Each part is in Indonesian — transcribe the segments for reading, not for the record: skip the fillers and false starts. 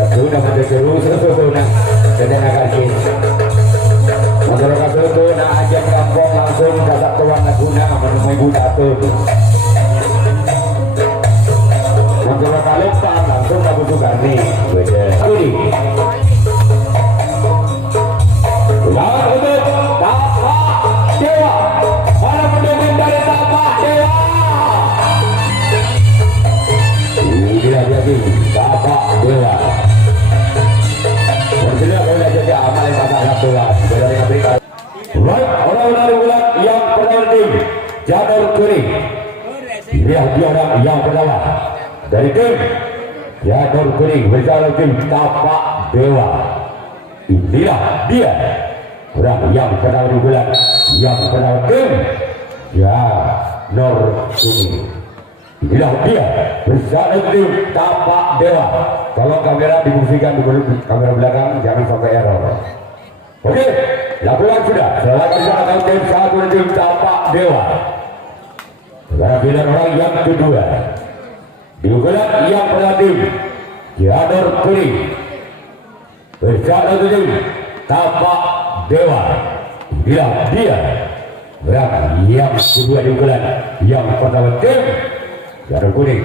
Laguna pada terus na sedang kaki. Motor kasutu na ajak kampung langsung kesatuan Laguna menemui Budak Tun. Motor Kalupang langsung ke Sukarni. Beda. Kudi. Lawan untuk Tapak Dewa. Mana pendukung dari Tapak Dewa? Inilah jadi Tapak Dewa. Bersedia boleh jadi amal yang tak satuan dari Amerika. Right, orang-orang bulan yang pertama tim Janur Kuning. Lihat dia orang yang pertama dari tim Janur Kuning bersama tim Tapak Dewa. Inilah dia orang yang pertama di bulan yang pertama tim Janur Kuning. Inilah dia bersama tim Tapak Dewa. Tolong kamera difungsikan di kamera belakang, jangan sampai error. Oke, laporan sudah. Silakan diserahkan tim satu tim Tapak Dewa. Sekarang pilihan orang yang kedua. Di bulan yang pertama tim Janur Kuning bersama tim Tapak Dewa. Inilah dia orang yang kedua di bulan yang pertama tim Janur Kuning.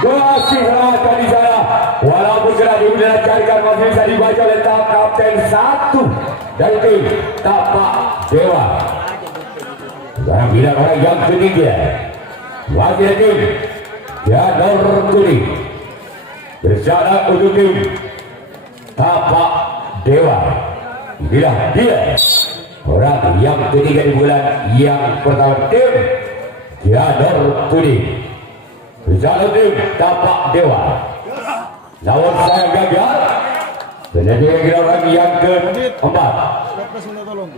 Masih berada di sana, walaupun sudah dilancarkan masih bisa dibaca oleh kapten satu dari tim Tapak Dewa. Sekarang bila orang yang ketiga, wakil tim Janur Kuning bersama untuk tim Tapak Dewa. Bila dia orang yang ketiga di bulan yang pertama tim Janur Kuning bersama tim Tapak Dewa. Lawan saya gagal. Jadi orang yang keempat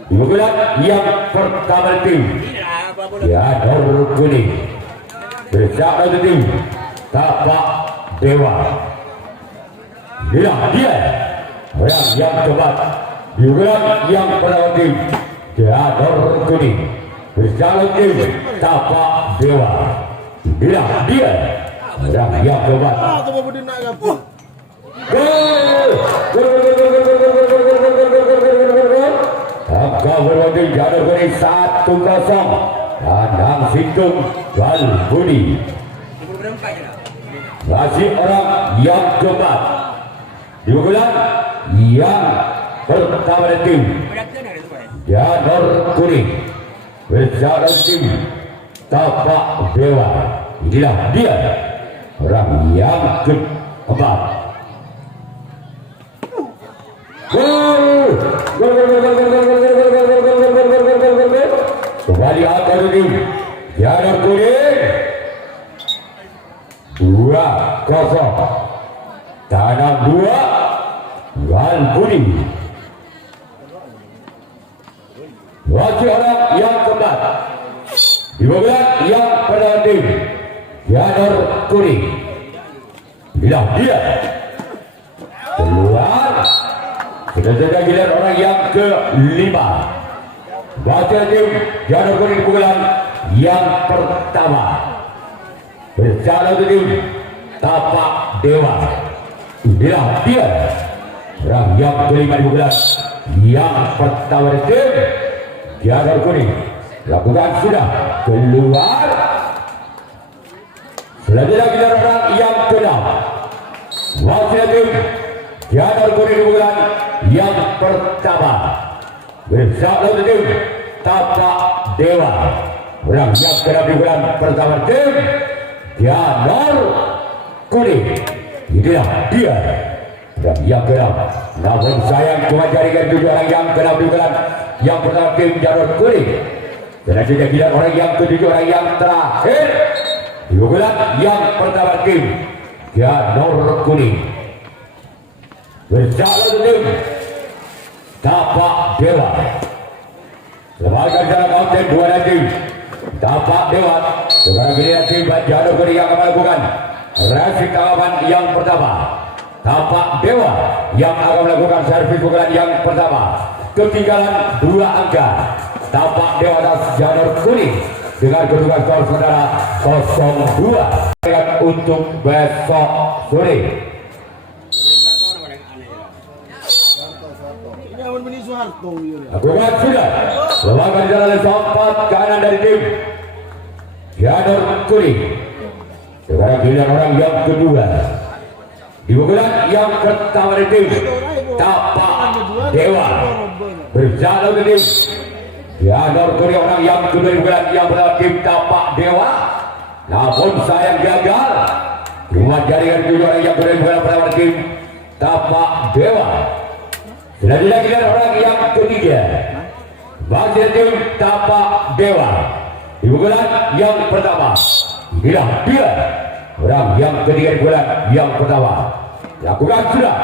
di bulan yang pertama tim Janur Kuning bersama tim Tapak Dewa. Inilah dia orang yang keempat di bulan yang pertama tim Janur Kuning bersama tim Tapak Dewa. Inilah dia orang yang keempat. Angka berwajib Janur Kuning 1-0. Kandang Sintung Gal Budi. Masih orang yang keempat di bulan yang pertama tim Janur Kuning bersama tim Tapak Dewa. Inilah dia orang yang keempat. Kembali akan tim Janur Kuning 2-0. Tanam 2 Gal Budi. Wakil orang yang keempat di bulan yang pertama tim Janur Kuning. Inilah dia keluar. Sudah giliran orang yang kelima. Wakil tim Janur Kuning bulan yang pertama bersama tim Tapak Dewa. Inilah dia orang yang kelima di bulan yang pertama tim Janur Kuning. Lakukan sudah keluar. Selanjutnya kita orang yang keenam. Wakil tim Janur Kuning di bulan yang pertama bersama tim Tapak Dewa. Orang yang keenam di bulan pertama tim Janur Kuning. Inilah dia orang yang keenam. Namun sayang cuma jaringan 7 orang yang keenam di bulan yang pertama tim Janur Kuning. Selanjutnya kita orang yang ketujuh, orang yang terakhir di bulan yang pertama tim Janur Kuning bersama tim Tapak Dewa. Sebagai jalan kapten 2 tim Tapak Dewa. Sekarang giliran tim Janur Kuning yang akan melakukan reaksi tanggapan yang pertama. Tapak Dewa yang akan melakukan servis pukulan yang pertama. Ketinggalan 2 angka. Tapak Dewa atas Janur Kuning dengan kedudukan skor saudara 0-2 untuk besok sore. Lakukan sudah. Lakukan jalan sempat kanan dari tim Janur Kuning. Sekarang giliran orang yang kedua. Di pukulan yang pertama dari tim Tapak Dewa. Berjalan ke tim Janur Kuning, orang yang kedua di pukulan yang pertama tim Tapak Dewa. Namun sayang gagal. Cuma jaringan kedua orang yang kedua di pukulan pertama tim Tapak Dewa. Selanjutnya giliran orang yang ketiga. Masih tim Tapak Dewa. Di pukulan yang pertama. Inilah dia orang yang ketiga di bulan yang pertama. Lakukan sudah.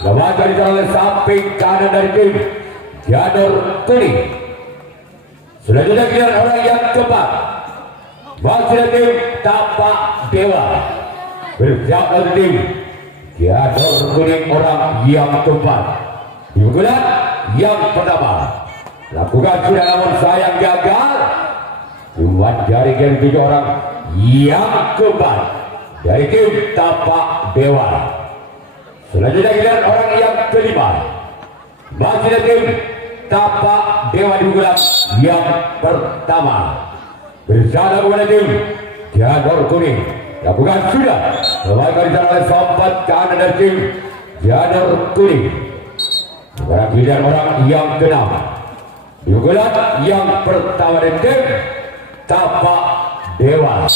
Lewasan di oleh samping kanan dari tim Janur Kuning. Selanjutnya giliran orang yang keempat. Masih tim Tapak Dewa. Berjalan tim Janur Kuning, orang yang keempat. Di pukulan yang pertama. Lakukan sudah, namun sayang gagal. Cuma jaringan 7 orang yang keempat dari tim Tapak Dewa. Selanjutnya giliran orang yang kelima. Masih dari tim Tapak Dewa di pukulan yang pertama. Berjalan kepada tim Janur Kuning. Lakukan sudah. Lakukan di sana sempat kanan dari tim Janur Kuning. Sekarang giliran orang yang keenam. Di pukulan yang pertama dari tim Tapak Dewa.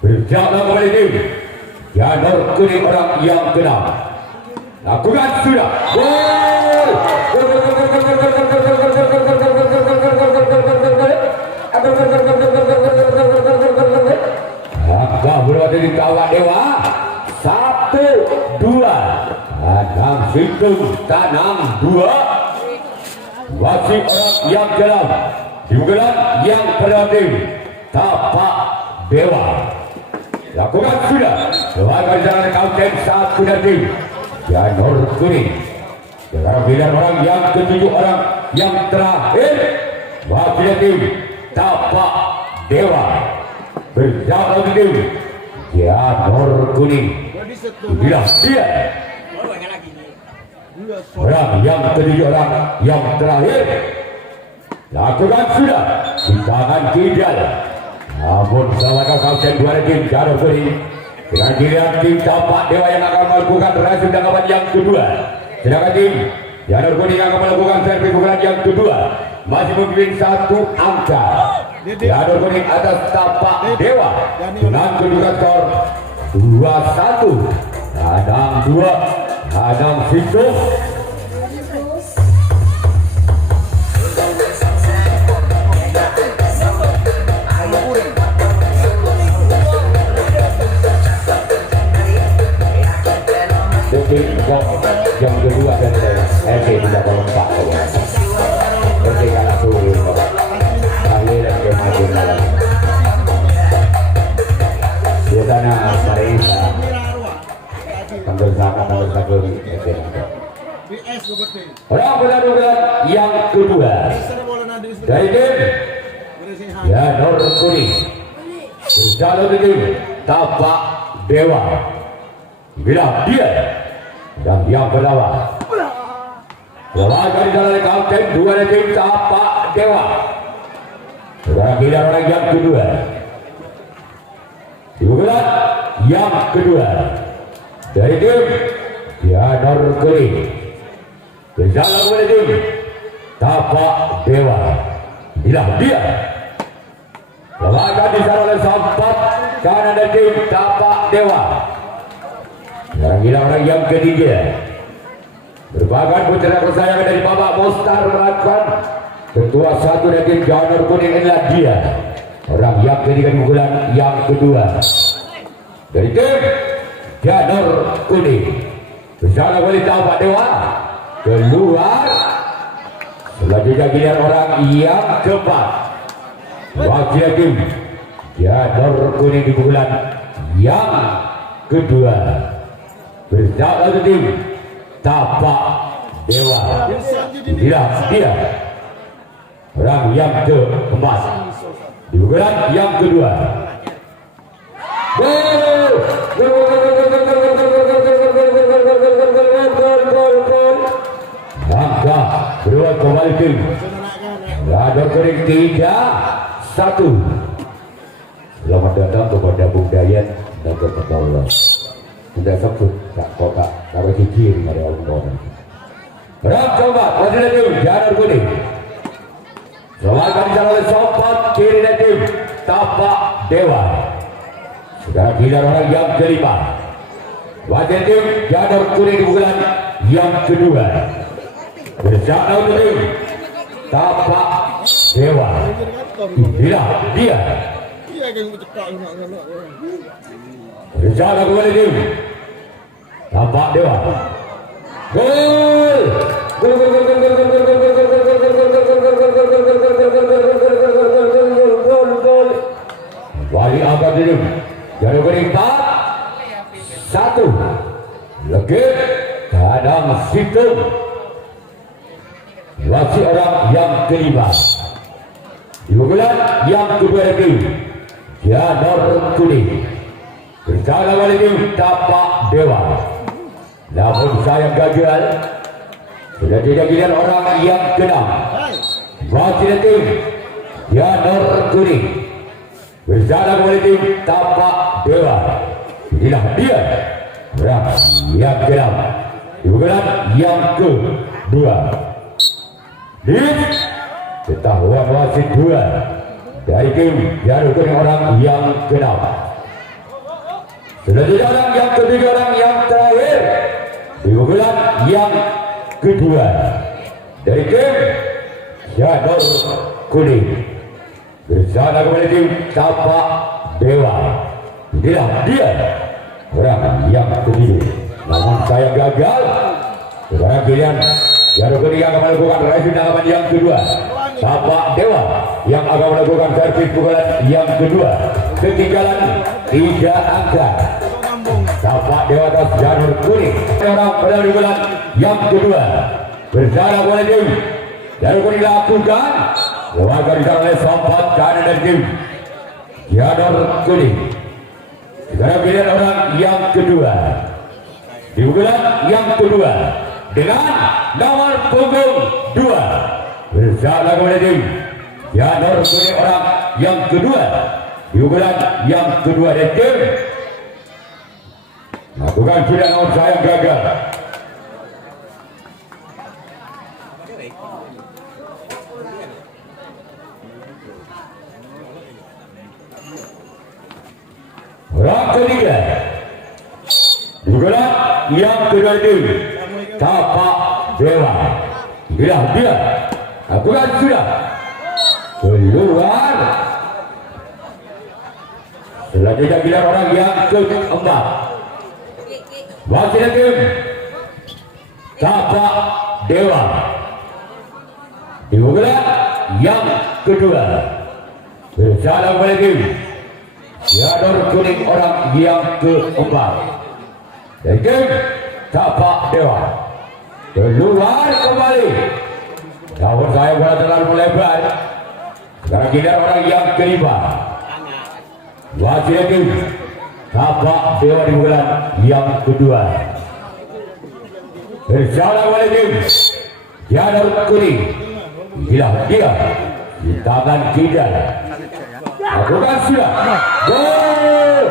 Berjalan kembali tim Janur Kuning, orang yang keenam. Lakukan sudah. Gol! Agak berada di Tapak Dewa. 1-2. Tanam Situng tanam 2. Wasit orang yang dalam di pukulan yang pertama Tapak Dewa. Lakukan sudah. Lakukan jalan kapten 1 dari tim Janur Kuning. Sekarang giliran orang yang ketujuh, orang yang terakhir. Wakil tim Tapak Dewa. Berjalan ke tim Janur Kuning. Inilah dia orang yang ketujuh, orang yang terakhir. Lakukan sudah di tangan kidal. Namun sama kapten 2 dari tim Janur Kuning. Dengan giliran tim Tapak Dewa yang akan melakukan rahasia tanggapan yang kedua. Sedangkan tim Janur Kuning akan melakukan servis pukulan yang kedua. Masih memimpin 1 angka. Janur Kuning atas Tapak Dewa dengan kedudukan skor 2-1. Hadang 2, hadang Situng. Yang kedua dan RT tidak lompat RT kalah turun akhir dan kemaju malam biasanya Marisa tampil zakat orang benar-benar yang kedua dari tim Janur Kuning. Berjalan ke tim Tapak Dewa. Bila dia dan yang pertama. Lawan di dalam kapten 2 dari tim Tapak Dewa. Sekarang giliran orang yang kedua. Di pukulan yang kedua dari tim Janur Kuning. Berjalan oleh tim Tapak Dewa. Bila dia lawan di sana oleh sempat kanan dari tim Tapak Dewa. Sekarang giliran orang yang ketiga. Merupakan putra kesayangan dari Bapak Mostar Melakukan ketua 1 dari tim Janur Kuning. Inilah dia orang yang ketiga di pukulan yang kedua dari tim Janur Kuning. Bersama oleh Tapak Dewa keluar. Selanjutnya giliran orang yang keempat. Wakil tim Janur Kuning di pukulan yang kedua. Berjalan ke tim Tapak Dewa. Inilah dia orang yang keempat di pukulan yang kedua. Gol! Maka 3-1. Selamat datang kepada Bung Dayan dan kepada Allah. Tidak sebut tak kota sampai kiri dari Allah. Ram coba wajib tim jangan kuning. Selamat dijalan oleh sobat kiri dan tim Tapak Dewa. Sekarang giliran orang yang kelima. Wajib tim jangan kuning di pukulan yang kedua. Bersama untuk tim Tapak Dewa. Inilah dia. Rencana kembali tim Tapak Dewa. Gol! Gol! Wali angkat tim jadi berempat 1 lagi kadang situ masih orang yang kelima di bulan yang kedua lagi Janor Kuning bersama wali tim Tapak Dewa. Namun saya gagal. Sudah tidak giliran orang yang keenam. Masih tim Janor Kuning bersama wali tim Tapak Dewa. Inilah dia orang yang keenam di bulan yang kedua. Di ketahuan wasit 2 dari tim Janor Kuning orang yang keenam. Sudah tidak orang yang ketiga, orang yang terakhir di bulan yang kedua dari tim Janor Kuning bersama kembali tim Tapak Dewa. Inilah dia orang yang ketiga. Namun saya gagal. Sekarang pilihan Janor Kuning yang akan melakukan racing tangan yang kedua. Tapak Dewa yang akan melakukan servis pukulan yang kedua. Ketinggalan 3 angka. Tapak Dewa atas Janor Kuning. Orang pada bulan yang kedua. Bersama oleh tim Janor Kuning lakukan. Warga di sana oleh sobat kanan dan tim Janor Kuning. Sekarang pilihan orang yang kedua. Di bulan yang kedua dengan nomor punggung 2 bersama kepada tim Janor Kuning orang yang kedua di bulan yang kedua dan tim lakukan sudah nomor saya gagal. Orang ketiga di bulan yang kedua tim Tapak Dewa. Inilah dia. Lakukan sudah keluar. Selanjutnya giliran orang yang keempat. Wakil tim Tapak Dewa di bulan yang kedua bersama oleh tim Janor Kuning orang yang keempat. Dan tim Tapak Dewa keluar kembali. Namun saya bola terlalu melebar. Sekarang giliran orang yang kelima. Wakil tim Tapak Dewa di bulan yang kedua bersama oleh tim Janor Kuning. Inilah dia di tangan kiri. Lakukan sudah. Gol!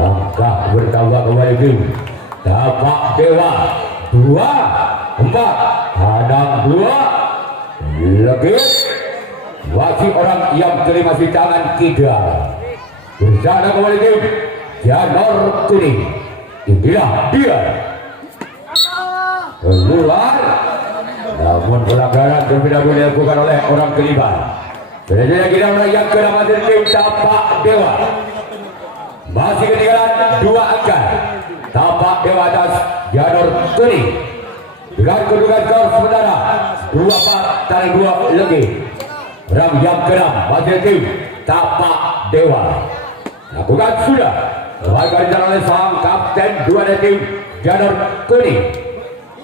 Angka bertambah kembali tim Tapak Dewa 2-4 hadang 2 lebih wasit orang yang kelima di tangan kidal bersama kembali tim Janor Kuning. Inilah dia keluar. Namun pelanggaran berbeda dilakukan oleh orang kelima. Selanjutnya kita mulai yang ke-6 tim Tapak Dewa. Masih ketinggalan 2 angka. Tapak Dewa atas Janor Kuning. Dengan kedudukan skor sementara 2-4 kali 2 lebih. Ram yang ke-6 masih tim Tapak Dewa. Lakukan sudah. Warga dijalan oleh sang kapten 2 dari tim Janor Kuning.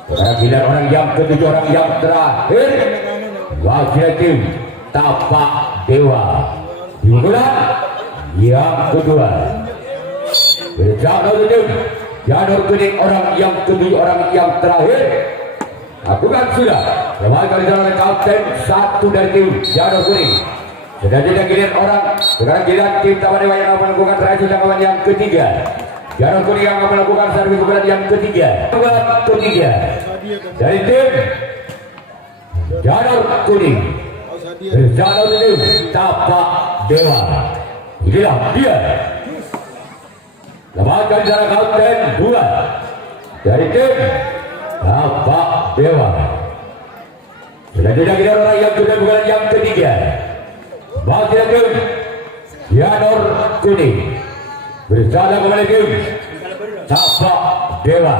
Sekarang giliran orang yang ke-7, orang yang terakhir wakil tim Tapak Dewa di bulan yang kedua. Berjalan tim Janur Kuning orang yang kedua, orang yang terakhir. Lakukan sudah. Kembali jalan kapten satu dari tim Janur Kuning. Sudah tidak giliran orang. Sekarang giliran tim Taman Dewa yang akan melakukan terakhir jangkauan yang ketiga. Janur Kuning yang akan melakukan servis bulan yang ketiga. Bulan ketiga dari tim Janur Kuning. Berjalan tim Tapak Dewa. Inilah dia. Lemahkan jarak kapten 2 dari tim Tapak Dewa. Sudah tidak kira orang yang sudah bukan yang ketiga. Masih tim Janur Kuning. Berjalan kembali tim Tapak Dewa.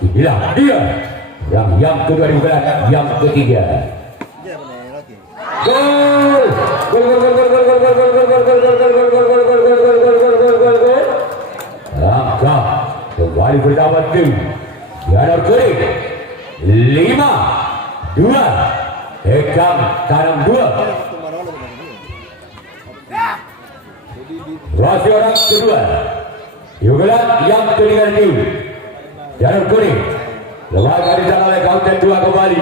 Inilah dia yang kedua di bulan yang ketiga. Gol! Gol! Langkah kembali berdapat tim Janur Kuning 5-2 Ekam tanam 2. Masih orang kedua Yugelan yang ketiga tim Janur Kuning. Lemahkan di sana oleh kapten 2 kembali.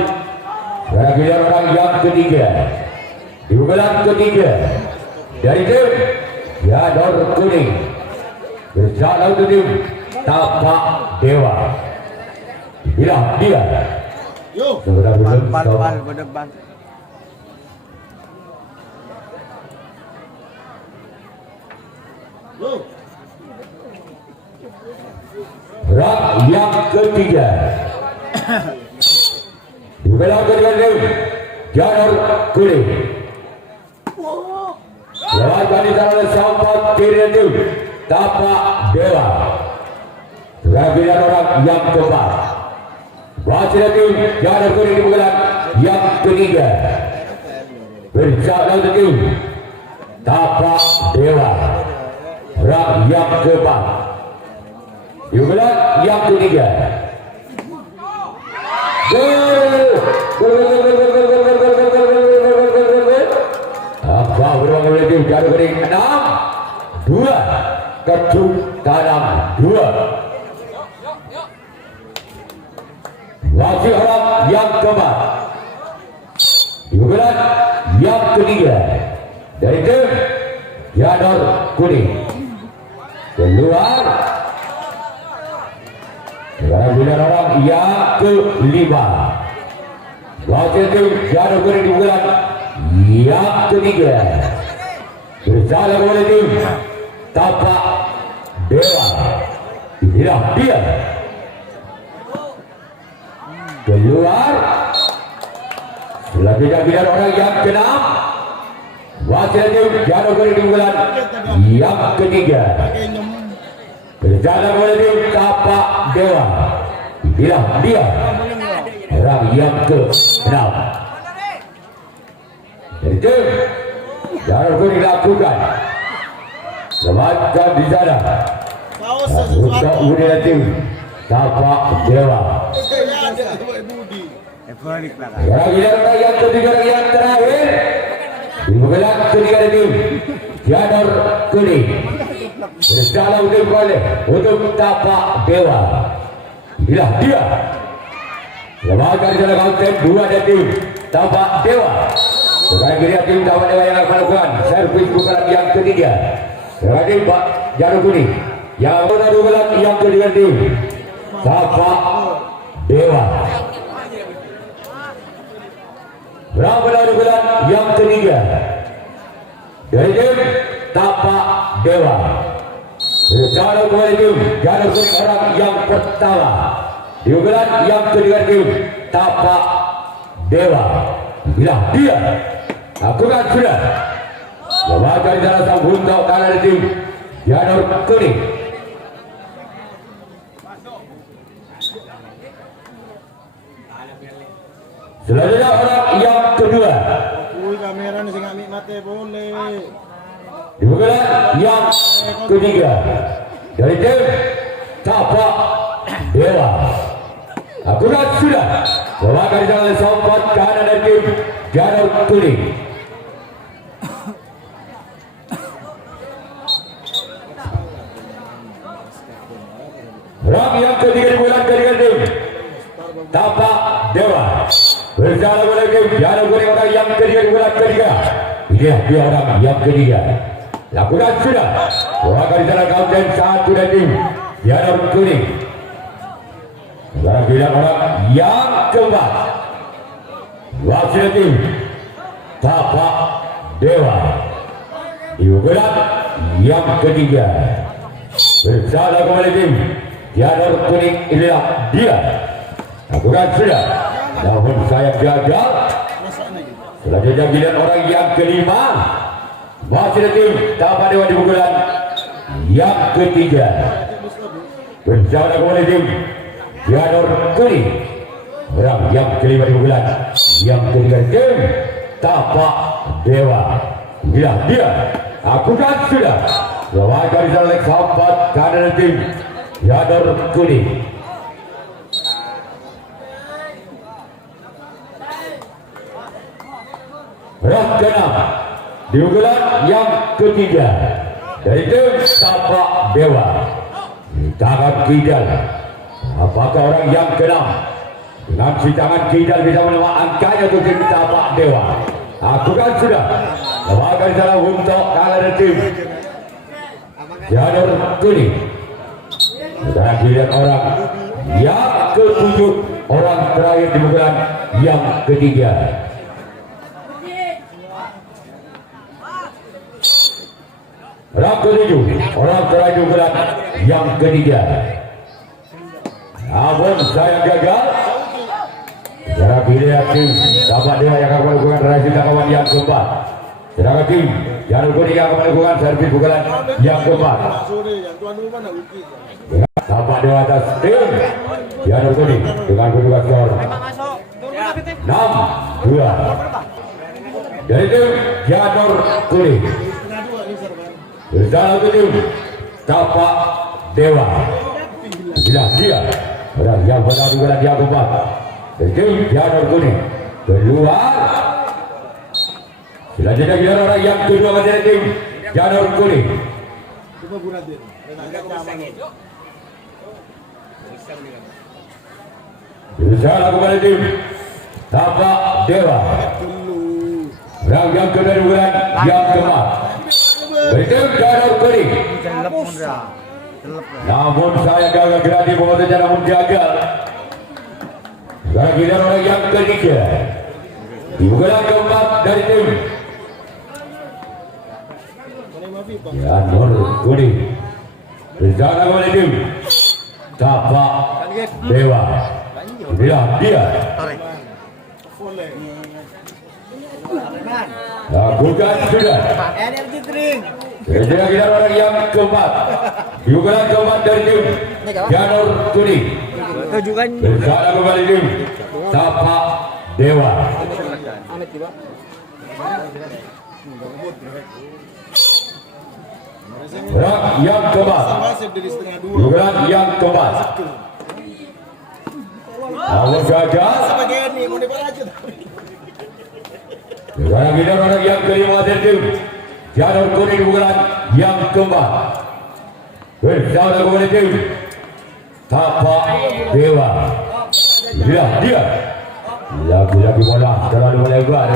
Sekarang giliran orang yang ketiga Yugelan ketiga dari tim Janur Kuning. Berjalan ke tim Tapak Dewa. Inilah dia. Segera ke depan. Rak yang ketiga. Dibelah dengan tim Janur Kuning. Lewat dari jalan sampai kiri tim Tapak Dewa. Sebagian orang yang keempat. Masih tim Janur Kuning di bulan yang ketiga. Berjalan tim Tapak Dewa. Rak yang keempat. Di bulan yang ketiga. Apa beruang oleh tim Janur Kuning 6-2. Ketuk tanam 2. Masih orang yang keempat. Di bulan yang ketiga dari tim Janur Kuning. Keluar. Sekarang giliran orang yang kelima. Masih tim Janur Kuning di bulan yang ketiga. Berjalan oleh tim Tapak Dewa. Inilah dia. Keluar. Selanjutnya giliran orang yang keenam. Masih tim Janur Kuning di bulan yang ketiga. Berjalan oleh tim Tapak Dewa. Inilah dia. Orang yang ke-6 dari tim Janur Kuning lakukan. Selamatkan di sana. Untuk udara tim Tapak Dewa. Orang yang ketiga yang terakhir. Dibuat ketiga tim Janur Kuning. Berjalan untuk Tapak Dewa. Inilah dia. Selamatkan di sana kapten 2 dari tim Tapak Dewa. Sekarang giliran tim Tapak Dewa yang akan melakukan servis pukulan yang ketiga. Sekarang tim Janur Kuning yang melakukan yang ketiga tim Tapak Dewa. Berapa pukulan yang ketiga dari tim Tapak Dewa. Berjalan kembali tim Janur Kuning orang yang pertama. Diukuran yang ketiga tim Tapak Dewa. Inilah dia. Lakukan sudah. Lemahkan di dalam sang buntau kanan tim Janur Kuning. Selanjutnya orang yang kedua. Kamera nih sing amik mate boleh. Diukuran yang ketiga dari tim Tapak Dewa. Lakukan sudah. Lemahkan di dalam sompot kanan dari tim Janur Kuning. Rang yang ketiga dibuat dari tim Tapak Dewa. Berjalan oleh tim Jalan oleh orang yang ketiga dibuat ketiga. Ini dia orang yang ketiga. Lakukan sudah. Dua kali jalan kaunten satu dari tim Jalan kuning. Sekarang bilang orang yang keempat. Wasit tim Tapak Dewa. Dibuat yang ketiga. Berjalan kembali tim Jalan kuning, inilah dia. Lakukan sudah. Namun saya gagal. Selanjutnya giliran orang yang kelima. Masih ada tim Tapak Dewa di pukulan yang ketiga. Berjalan kembali tim Jalan kuning. Orang yang kelima di pukulan yang ketiga tim Tapak Dewa. Inilah dia. Lakukan sudah. Lawan dari Salek Sampat kanan tim Jalan kuning. Rang keenam di unggulan yang ketiga dari tim Tapak Dewa. Tangan Kidal. Apakah orang yang keenam dengan si tangan Kidal bisa menemukan angkanya untuk tim Tapak Dewa? Aku kan sudah melakukan salah untuk kalah tim Jalan kuning. Sekarang giliran orang yang ketujuh, orang terakhir di unggulan yang ketiga. Orang ketujuh, orang terakhir di unggulan yang ketiga. Namun saya gagal. Sekarang giliran tim Tapak Dewa yang akan melakukan raih kawan yang keempat. Sedangkan tim Jalan kuning yang akan melakukan servis pukulan yang keempat. Tapak Dewa atas tim Jalan kuning dengan kedua skor 6-2. Dari tim Jalan kuning berjalan ke tim Tapak Dewa. Bila dia orang yang benar pukulan yang keempat. Dari tim Jalan kuning keluar. Selanjutnya kita orang yang kedua dari tim Jalan kuning. Berjalan kepada tim Tapak Dewa. Orang yang kedua di bulan yang keempat. Dari tim Jalan kuning. Namun saya gagal geradi memutuskan namun gagal. Sekarang kita orang yang ketiga. Di bulan keempat dari tim Jalan kuning. Berjalan kepada tim Tapak Dewa. Inilah dia. Lakukan sudah. Energi drink. Kira-kira kita orang yang keempat. Di unggulan keempat dari tim Jalan kuning. Berjalan kepada tim Tapak Dewa. Orang yang keempat. Unggulan yang keempat. Namun gagal. Sekarang kita orang yang kelima dari tim Jalan kuning unggulan yang keempat. Berjalan kepada tim Tapak Dewa. Dia. Lagi-lagi bola terlalu lebar.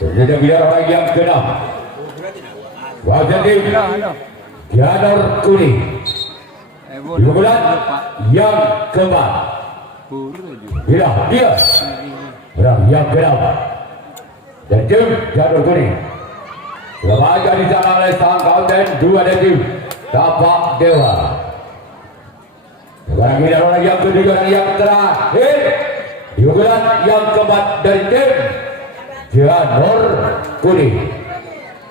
Ternyata kita orang yang keenam. Wajar tim Jalan kuning. Di unggulan yang keempat. Dia orang yang keenam. Dan tim Jalan kuning. Lembaga di sana oleh sang kaunten dua dari tim Tapak Dewa. Sekarang kita orang yang ketiga dan yang terakhir. Di unggulan yang keempat dari tim Jalan kuning.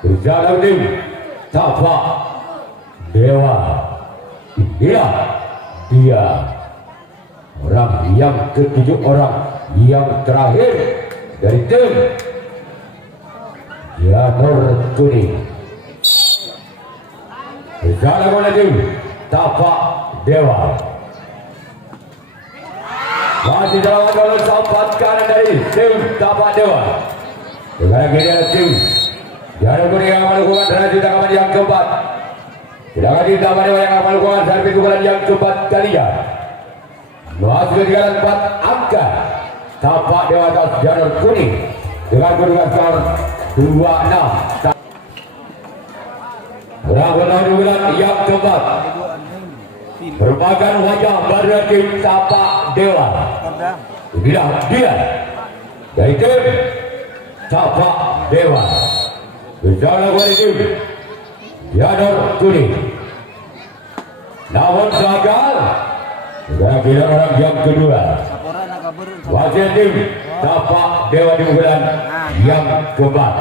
Berjalan tim Tapak Dewa. Inilah dia. Orang yang ketujuh, orang yang terakhir dari tim Jalan kuning. Berjalan oleh tim Tapak Dewa. Masih dalam jalur sampat kanan dari tim Tapak Dewa. Sekarang kita tim Jalan kuning yang melakukan raih tangkapan yang keempat. Sedangkan kita pada yang akan melakukan servis pukulan yang cepat kalinya. Masuk ketinggalan 4 angka. Tapak Dewa atas jalur kuning dengan kedudukan skor 2-6. Berangkat bulan yang keempat merupakan wajah baru tim Tapak Dewa. Inilah dia dari tim Tapak Dewa. Bersama dengan tim jalur kuning. Namun gagal. Kira orang yang kedua. Wasit tim Tapak Dewa di bulan yang keempat.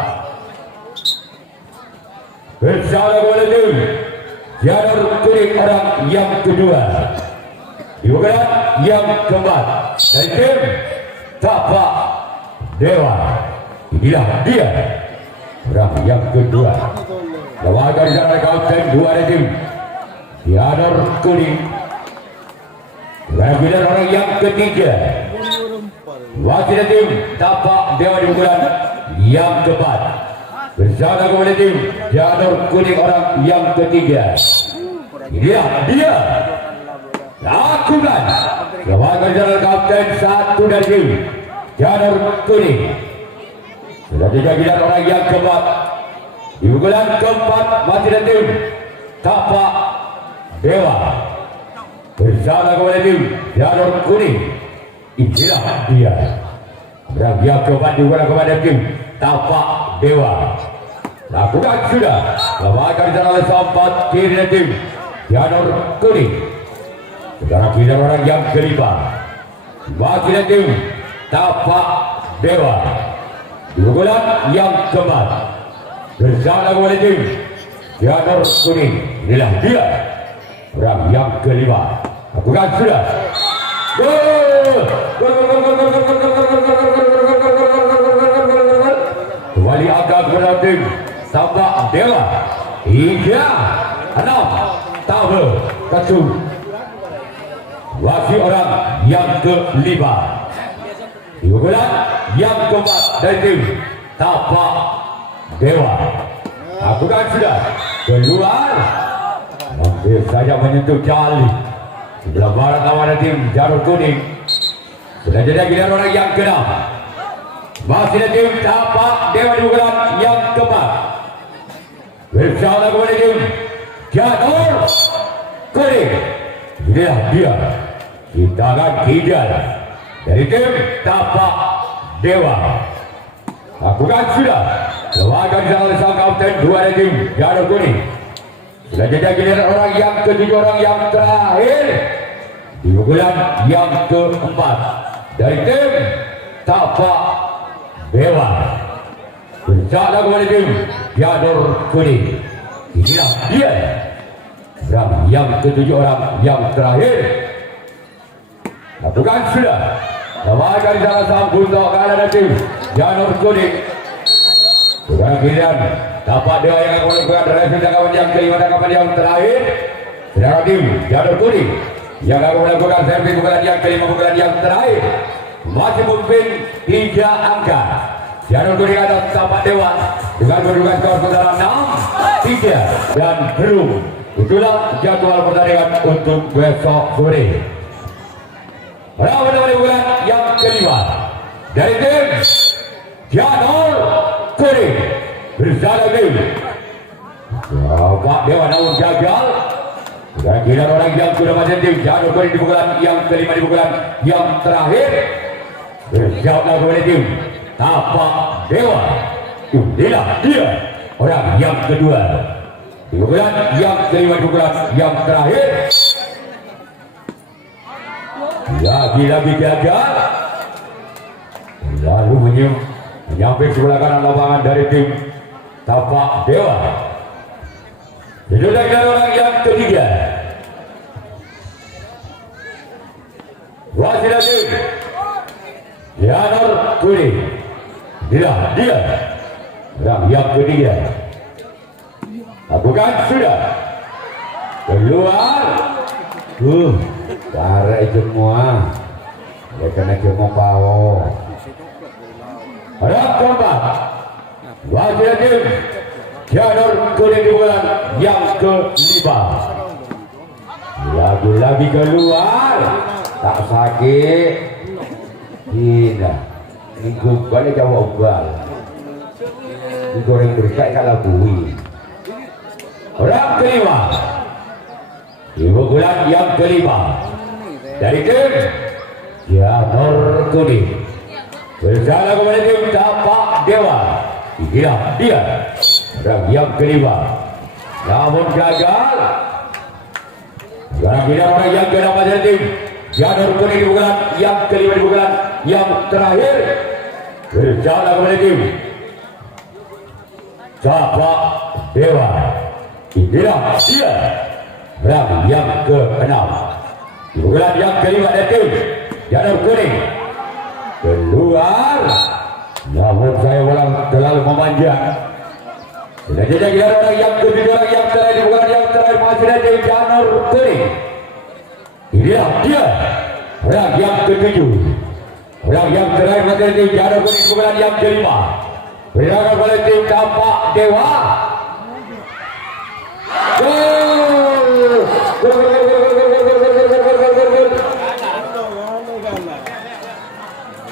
Bersama dengan tim jalur kuning orang yang kedua. Di bulan yang keempat dari tim Tapak Dewa. Inilah dia orang yang kedua. Lawan dari sana kapten 2 dari tim jalur kuning. Dan orang yang ketiga wakil tim Tapak Dewa di bulan yang keempat bersama kepada tim jalur kuning orang yang ketiga. Inilah dia lakukan lawan jalan kapten 1 dari tim jalur kuning. Sudah tidak orang yang keempat di bulan keempat masih ada tim Tapak Dewa bersama kepada tim jalur kuning. Inilah dia yang keempat juga kepada tim Tapak Dewa. Lakukan sudah lakukan jalan sempat kiri tim jalur kuning. Sekarang kita orang yang kelima wakil tim Tapak Dewa di bulan yang keempat bersama kepada tim jalur kuning. Inilah dia orang yang kelima. Lakukan sudah. Kembali agak kepada tim Tapak Dewa. 3-6 tabel satu. Wasit orang yang kelima di bulan yang keempat dari tim Tapak Dewa. Lakukan sudah. Keluar. Hampir saja menyentuh jali. Sebelah barat kawan tim jalur kuning. Sudah jadi giliran orang yang ke-6. Masih ada tim Tapak Dewa di bulan yang keempat. Bersama kepada tim jalur kuning. Inilah dia. Kita akan kejar dari tim Tapak Dewa. Lakukan sudah. Lakukan jalan sang kapten 2 dari tim jalur kuning. Sudah jadi giliran orang yang ketiga, orang yang terakhir di bulan yang keempat dari tim Tapak Dewa. Bersama kepada tim jalur kuning. Inilah dia orang yang ketujuh, orang yang terakhir. Lakukan sudah. Lakukan salah sambut untuk kanan tim jalur kuning. Bukan giliran Tapak Dewa yang akan melakukan revisi tangkapan yang kelima, tangkapan yang terakhir. Sedangkan tim jalur kuning yang akan melakukan servis pukulan yang kelima, pukulan yang terakhir. Masih memimpin 3 angka. Jalur kuning atas Tapak Dewa dengan kedudukan skor saudara 6-3 dan belum. Itulah jadwal pertandingan untuk besok sore. Pada bulan yang kelima dari tim jalur kuning bersama tim Tapak Dewa namun gagal. Dan kira orang yang sudah masuk tim jalur kuning di bulan yang kelima, di bulan yang terakhir bersama tim Tapak Dewa. Inilah dia orang yang kedua di bulan yang kelima, di bulan yang terakhir. Lagi-lagi gagal. Lalu menyampai sebelah kanan lapangan dari tim Tapak Dewa. Sudah kita orang yang ketiga. Wasit tim jalur kuning. Inilah dia orang yang ketiga. Lakukan sudah. Keluar. Tarik semua. Ya kena cuma pao. Ada keempat. Wasit tim jalur kuning di bulan yang ke-5. kelima. Lagi-lagi keluar. Tak sakit. Tidak. Ini balik jawab bal. Digoreng berkat kalau bui. Orang kelima. Ibu bulan yang kelima. Dari tim Janur Kuning. Bersalah kepada tim Tapak Dewa. Dia orang yang kelima. Namun gagal. Sekarang kita orang yang keenam pada tim Janur Kuning di bulan yang kelima di bulan yang terakhir. Bersalah kepada tim Tapak Dewa. Dia orang yang keenam. Di bulan yang kelima ada tim Janur Kuning. Keluar. Namun saya ulang terlalu memanjang. Selanjutnya kita orang yang kedua, orang yang terakhir, bukan yang terakhir masih ada Janur Kuning. Dia orang yang ketujuh. Orang yang terakhir masih ada Janur Kuning, bukan yang kelima. Berakhir oleh tim Tapak Dewa.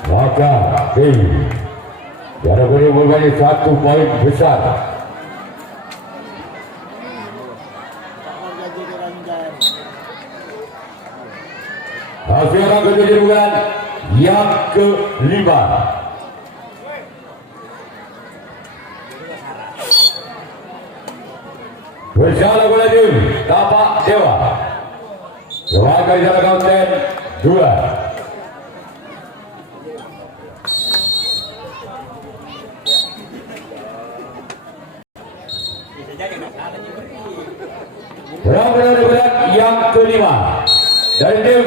Maka tim Janur Kuning mempunyai 1 poin besar. Hasil orang ketujuh bulan yang kelima. Bersalah oleh tim Tapak Dewa. Sebagai jalan kaunten 2. Benar-benar bulan yang kelima dari tim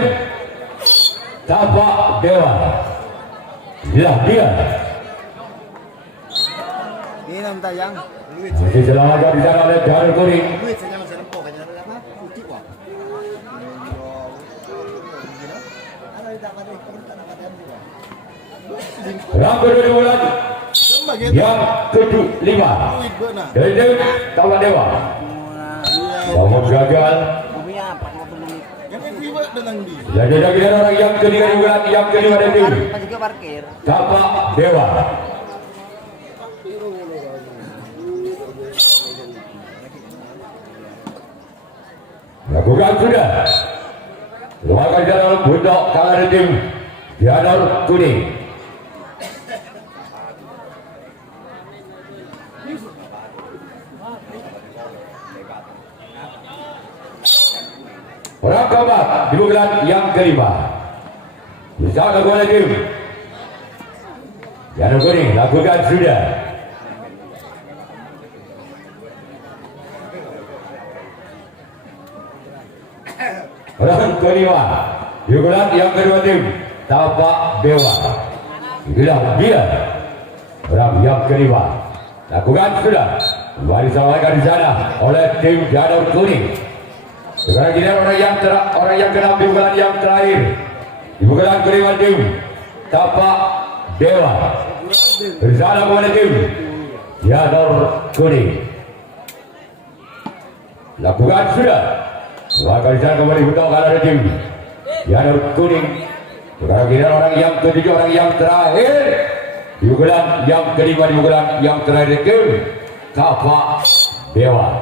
Tapak Dewa. Dia Ini nam tayang. masih selamatkan di sana oleh Janur Kuning. Duit saya masih lempok aja apa? Putih wah. Ada di tangan itu kan juga. Yang kedua di bulan yang kelima dari tim Tapak Dewa. Namun gagal. Jadi kita orang yang ketiga di bulan yang kelima dari tim Tapak Dewa. Lakukan sudah. Luarkan Janur Bundok kalah dari tim Janur Kuning. Orang keempat di bulan yang kelima. Bisa lakukan tim Janur Kuning. Lakukan sudah. Orang kelima di bulan yang kedua tim Tapak Dewa. Inilah dia orang yang kelima. Lakukan sudah. Kembali disampaikan di sana oleh tim Janur Kuning. Sekarang kita orang yang keenam di bulan yang terakhir. Di bulan kelima tim Tapak Dewa. Bersama kepada tim Janur Kuning. Lakukan sudah. Maka di sana kembali bentuk kalah dari tim Janur Kuning. Sekarang kita orang yang ketujuh, orang yang terakhir di bulan yang kelima, di bulan yang terakhir tim Tapak Dewa.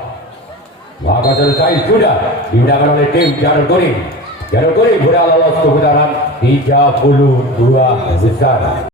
Maka selesai sudah dimenangkan oleh tim Janur Kuning. Janur Kuning sudah lolos ke putaran 32 besar.